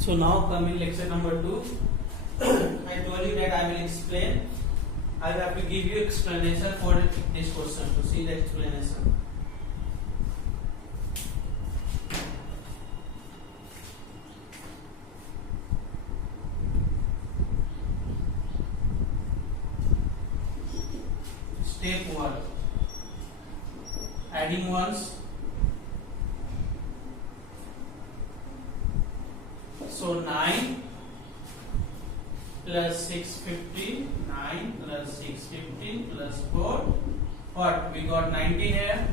So now come in lecture number 2. I told you that I will explain. I have to give you explanation for this question. To see the explanation. Step 1. Adding ones. So 9 plus 650, 9 plus 650 plus 4. What? We got 19 here.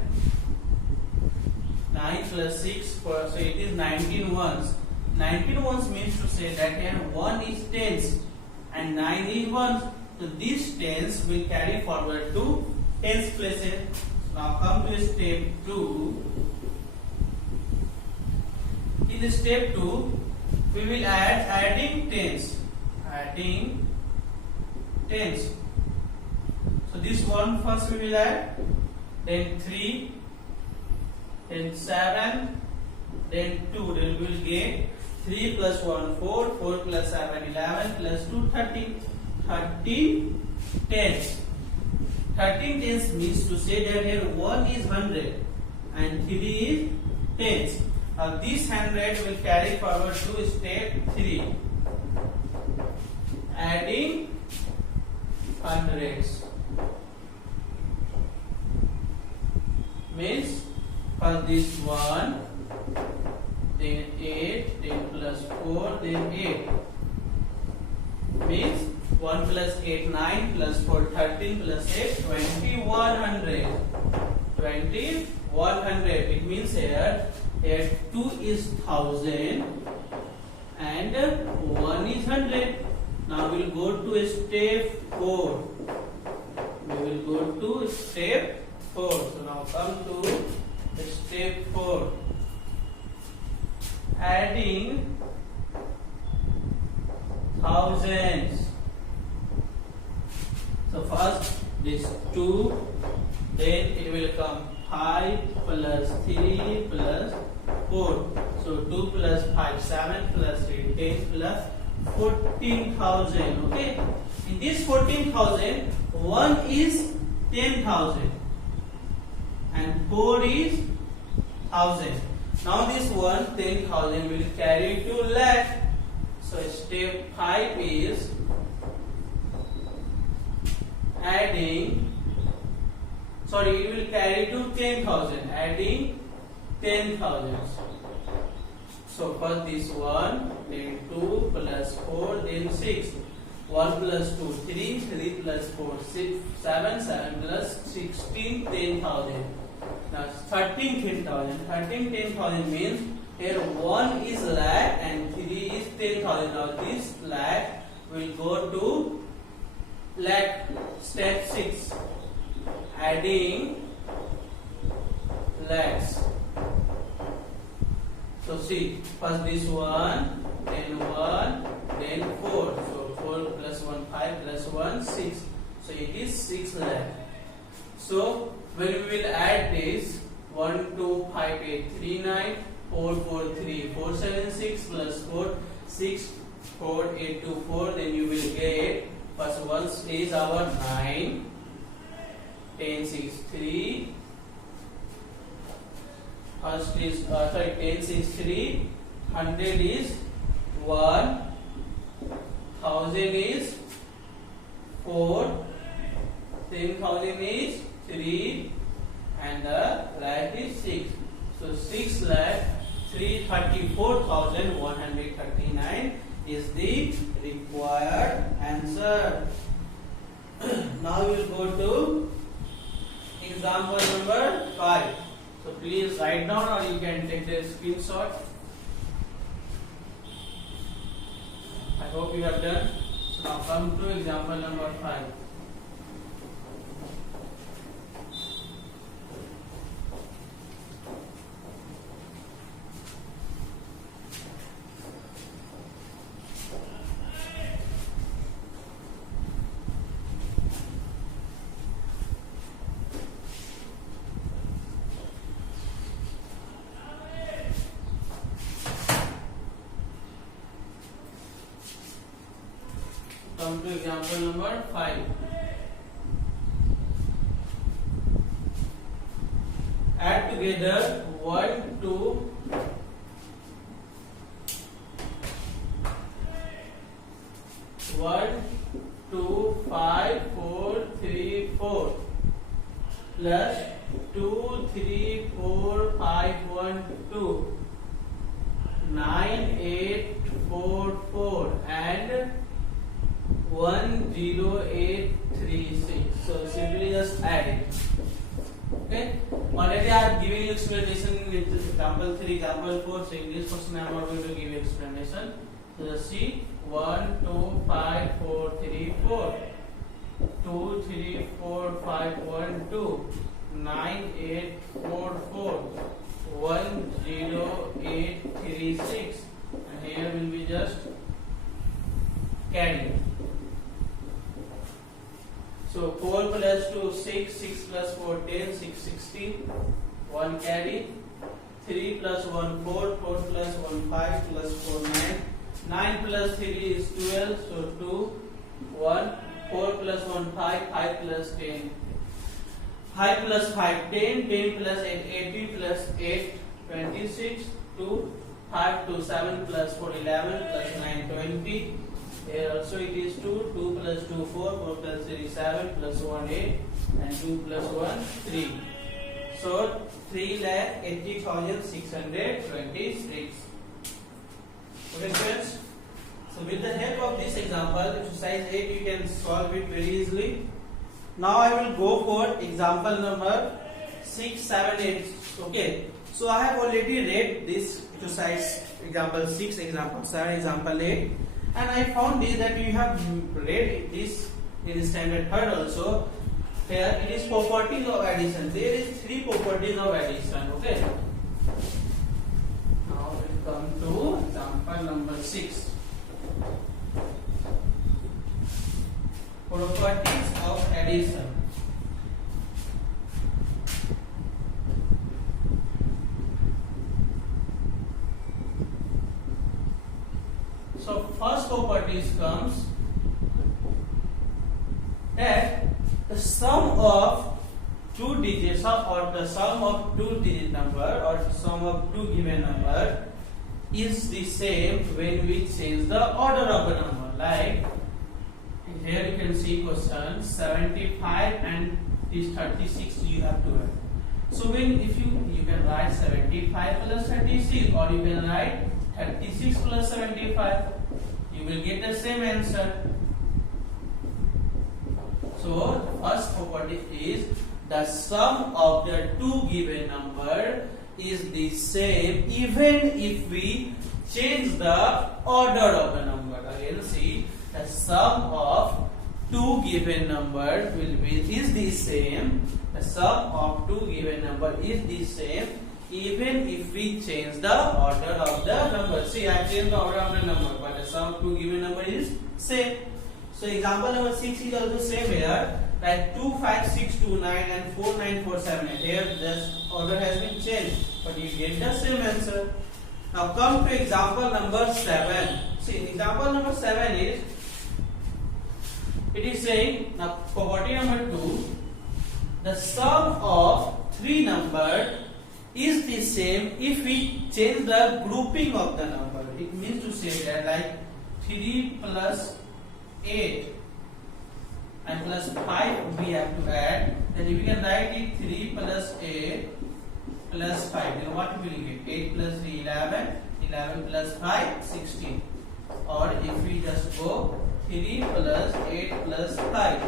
9 plus 6, so it is 19 ones. 19 ones means to say that here 1 is tens and 9 is ones. So these tens will carry forward to tens places. Now come to step 2. In step 2, we will adding tens. Adding tens. So this one first we will add, then 3, then 7, then 2. Then we will get 3 plus 1 4, 4 plus 7 11 plus 2 13. 13 tens. 13 tens means to say that here 1 is 100 and 3 is tens. Now this 100 will carry forward to step 3. Adding hundreds. Means for this 1, then 8, then plus 4, then 8. Means 1 plus 8, 9 plus 4, 13 plus 8, 2100. 2100. It means here 2 is 1000 and 1 is 100. Now we will go to step 4. We will go to step 4. So now come to step 4. Adding thousands. So first this 2, then it will come 5 plus 3 plus 4. So 2 plus 5, 7 plus 3, 10 plus 14,000. Okay. In this 14,000, 1 is 10,000 and 4 is 1,000. Now this 1 10,000 will carry to lakh. So step 5 is adding. Sorry, it will carry to 10,000. Adding 10,000. So first this 1, then 2 plus 4, then 6. 1 plus 2, 3, 3 plus 4, 6, 7, 7 plus 16, 10,000. Now 13, 10,000. 13, 10,000 means here 1 is lakh and 3 is 10,000. Now this lakh will go to lakh. Step 6. Adding lakhs. So see, first this 1, then 1, then 4. So 4 plus 1, 5 plus 1, 6. So it is 6 lakh. So when we will add this 1, 2, 5, 8, 3, 9, 4, 4, 3, 4, 7, 6 plus 4, 6, 4, 8, 2, 4. Then you will get first 1 is our 9, 10, 6, 3. First is 10, 6, 3. 100 is 1. 1000 is 4. 10,000 is 3. And the lakh is 6. So 6 lakh 334,139 is the required answer. Now we will go to example number 5. So please write down or you can take the screenshot. I hope you have done. So now come to example number 5. come to example number 5. Add together 1, 2, 1, 2, 5, 4, 3, 4 plus 2, 3, 4, 5, 1, 2, 9, 8, 4, 4 and 1, 0, 8, 3, 6. So simply just add it. Okay. Already I have given you explanation with example 3, example 4. So in this question I am not going to give you explanation. So just see 1, 2, 5, 4, 3, 4. 2, 3, 4, 5, 1, 2, 9, 8, 4, 4, 1, 0, 8, 3, 6. And here will be just carry. So 4 plus 2, 6, 6 plus 4, 10, 6, 16, 1 carry. 3 plus 1, 4, 4 plus 1, 5 plus 4, 9. 9 plus 3 is 12, so 2, 1. 4 plus 1, 5, 5 plus 10. 5 plus 5, 10, 10 plus 8, 80 plus 8, 26, 2, 5 to 7 plus 4, 11 plus 9, 20. Here also it is 2, 2 plus 2, 4, 4 plus 3, 7 plus 1, 8 and 2 plus 1, 3. So 3,80,626. Okay friends. So with the help of this example, exercise 8, you can solve it very easily. Now I will go for example number 6, 7, 8. Okay. So I have already read this exercise, example 6, example 7, example 8. And I found this that you have read this in standard third also. Here it is properties of addition. There is 3 properties of addition. Okay. Now we come to example number 6. Properties of addition. So first properties comes that the sum of 2 digits or the sum of 2 digit number or the sum of 2 given number is the same when we change the order of the number. Like here you can see question 75 and this 36 you have to add. So when if you can write 75 plus 36 or you can write 36 plus 75, you will get the same answer. So the first property is the sum of the 2 given number is the same even if we change the order of the number. Again see, the sum of 2 given number is the same. The sum of 2 given number is the same even if we change the order of the number. See, I changed the order of the number, but the sum of 2 given number is same. So example number 6 is also same here. Like 2, 5, 6, 2, 9 and 4, 9, 4, 7, 8. Here the order has been changed, but you get the same answer. Now come to example number 7. See, example number 7 is, it is saying, now property number 2, the sum of 3 number is the same if we change the grouping of the number. It means to say that like 3 plus 8 and plus 5 we have to add. Then we can write it 3 plus 8 plus 5. Then what will we get? 8 plus 3, 11. 11 plus 5, 16. Or if we just go 3 plus 8 plus 5.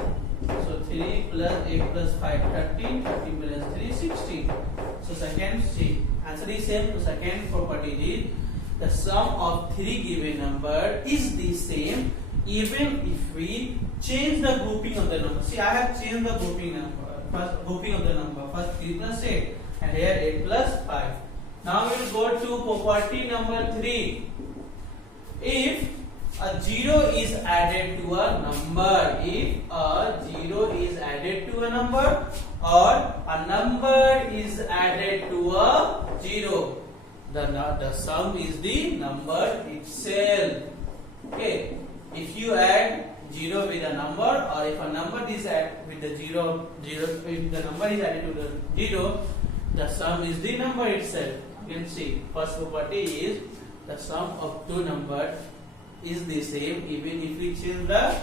So 3 plus 8 plus 5, 13. 13 plus 3, 16. So second, see, answer is same. So second property is the sum of 3 given number is the same even if we change the grouping of the number. See, I have changed the grouping number. First grouping of the number. First 3 plus 8 and here 8 plus 5. Now we will go to property number 3. If a 0 is added to a number, if a 0 is added to a number or a number is added to a 0, the sum is the number itself. Okay, if you add zero with a number, or if a number is added with the zero, if the number is added to the zero, the sum is the number itself. You can see first property is the sum of two numbers is the same even if we change the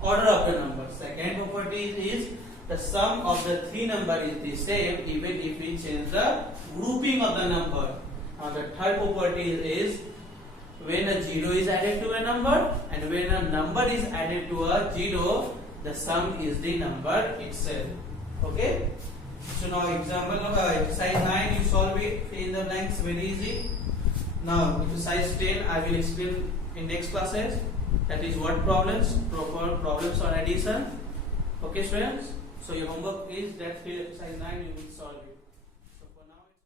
order of the number. Second property is the sum of the three number is the same even if we change the grouping of the number. Now the third property is when a zero is added to a number and when a number is added to a zero, the sum is the number itself. Okay. So now example exercise 9, you solve it in the blanks, very easy. Now exercise 10 I will explain in next classes. That is word problems, proper problems on addition. Okay students. So your homework is that exercise 9 you will solve it.